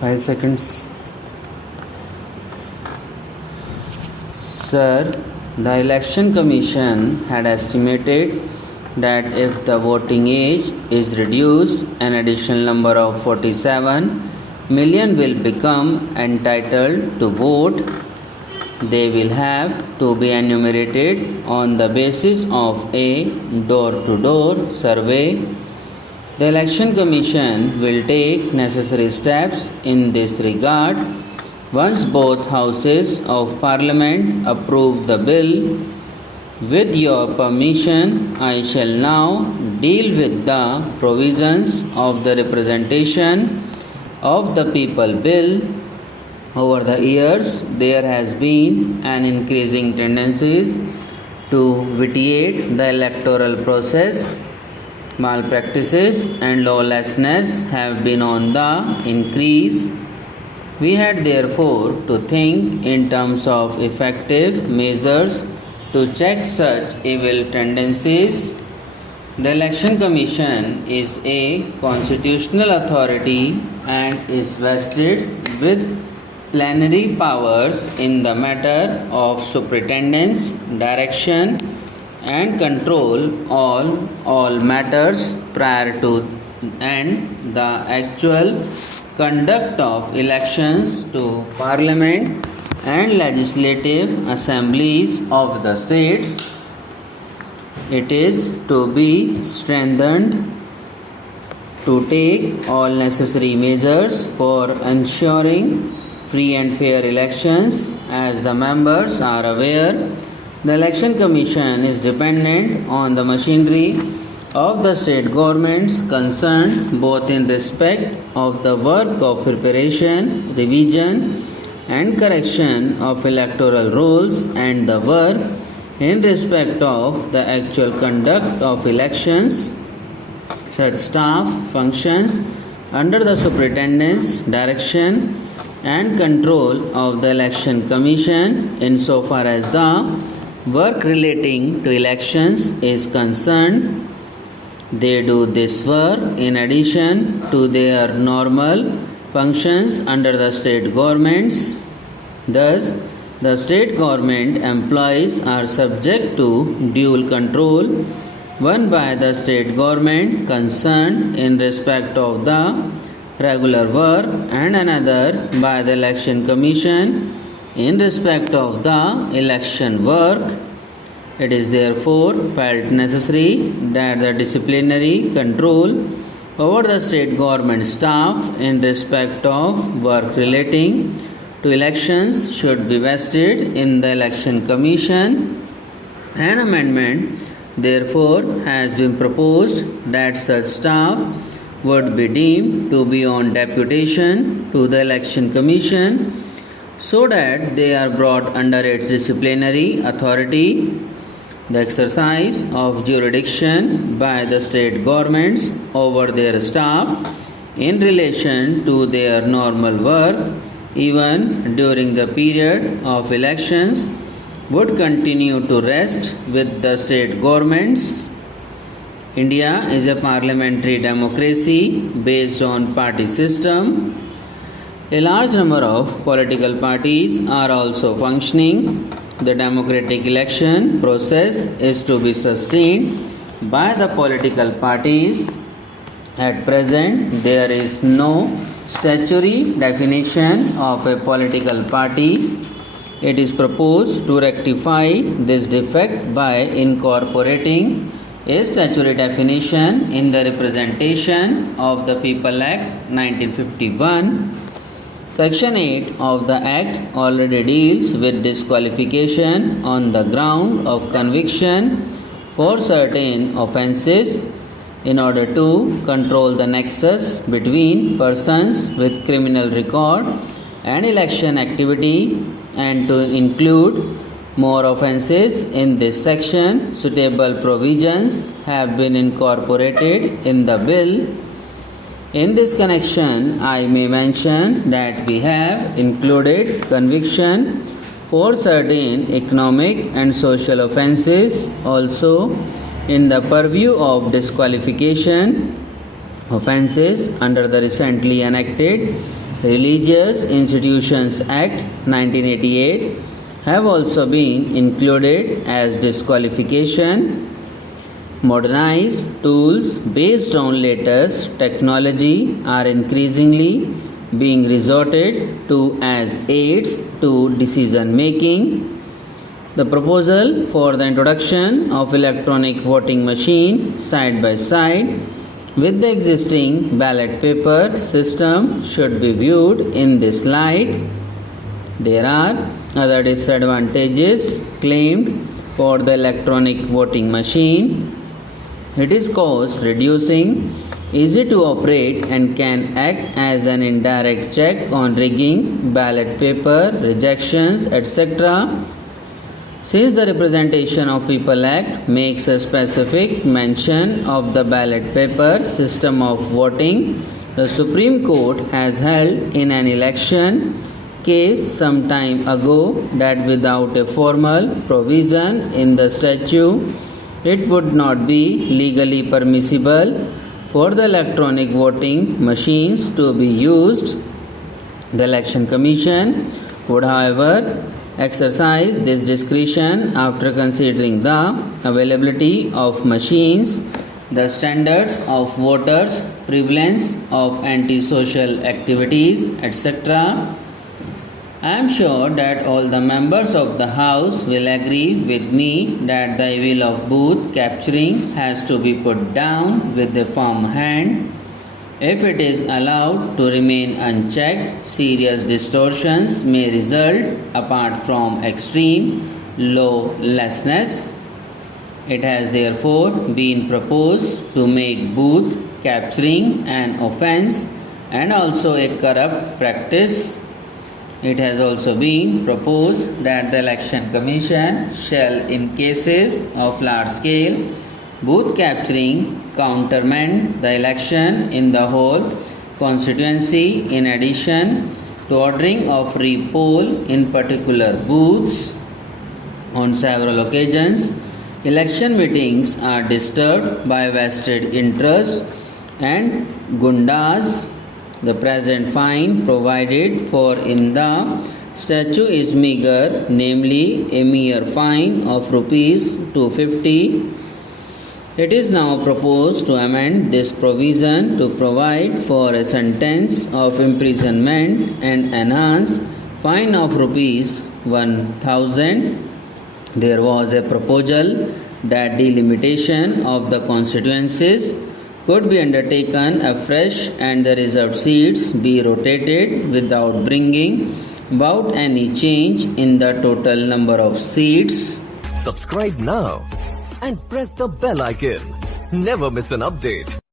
5 seconds. Sir, the Election Commission had estimated that if the voting age is reduced, an additional number of 47 million will become entitled to vote. They will have to be enumerated on the basis of a door-to-door survey. The Election Commission will take necessary steps in this regard once both houses of Parliament approve the bill. With your permission, I shall now deal with the provisions of the Representation of the People Bill. Over the years, there has been an increasing tendency to vitiate the electoral process. Malpractices and lawlessness have been on the increase. We had therefore to think in terms of effective measures to check such evil tendencies. The Election Commission is a constitutional authority and is vested with plenary powers in the matter of superintendence, direction, and control all matters prior to and the actual conduct of elections to Parliament and legislative assemblies of the states. It is to be strengthened to take all necessary measures for ensuring free and fair elections. As the members are aware, the Election Commission is dependent on the machinery of the state governments concerned, both in respect of the work of preparation, revision, and correction of electoral rules, and the work in respect of the actual conduct of elections. Such staff functions under the superintendence, direction, and control of the Election Commission insofar as the work relating to elections is concerned. They do this work in addition to their normal functions under the state governments. Thus, the state government employees are subject to dual control, one by the state government concerned in respect of the regular work and another by the Election Commission in respect of the election work. It is therefore felt necessary that the disciplinary control over the state government staff in respect of work relating to elections should be vested in the Election Commission. An amendment therefore has been proposed that such staff would be deemed to be on deputation to the Election Commission so that they are brought under its disciplinary authority. The exercise of jurisdiction by the state governments over their staff in relation to their normal work, even during the period of elections, would continue to rest with the state governments. India is a parliamentary democracy based on party system. A large number of political parties are also functioning. The democratic election process is to be sustained by the political parties. At present, there is no statutory definition of a political party. It is proposed to rectify this defect by incorporating a statutory definition in the Representation of the People Act 1951. Section 8 of the Act already deals with disqualification on the ground of conviction for certain offences. In order to control the nexus between persons with criminal record and election activity and to include more offences in this section, suitable provisions have been incorporated in the bill. In this connection, I may mention that we have included conviction for certain economic and social offences also in the purview of disqualification offences under the recently enacted Religious Institutions Act 1988 have also been included as disqualification. Modernized tools based on latest technology are increasingly being resorted to as aids to decision making. The proposal for the introduction of electronic voting machine side by side with the existing ballot paper system should be viewed in this light. There are other disadvantages claimed for the electronic voting machine. It is cost reducing, easy to operate, and can act as an indirect check on rigging, ballot paper, rejections, etc. Since the Representation of People Act makes a specific mention of the ballot paper system of voting, the Supreme Court has held in an election case some time ago that without a formal provision in the statute, it would not be legally permissible for the electronic voting machines to be used. The Election Commission would, however, exercise this discretion after considering the availability of machines, the standards of voters, prevalence of antisocial activities, etc. I am sure that all the members of the House will agree with me that the evil of booth capturing has to be put down with a firm hand. If it is allowed to remain unchecked, serious distortions may result apart from extreme lawlessness. It has therefore been proposed to make booth capturing an offence and also a corrupt practice. It has also been proposed that the Election Commission shall, in cases of large scale booth capturing, countermand the election in the whole constituency in addition to ordering of re-poll in particular booths. On several occasions, election meetings are disturbed by vested interests and gundas. The present fine provided for in the statute is meagre, namely a mere fine of rupees 250. It is now proposed to amend this provision to provide for a sentence of imprisonment and enhance fine of rupees 1000. There was a proposal that delimitation of the constituencies could be undertaken afresh and the reserved seats be rotated without bringing about any change in the total number of seats. Subscribe now and press the bell icon. Never miss an update.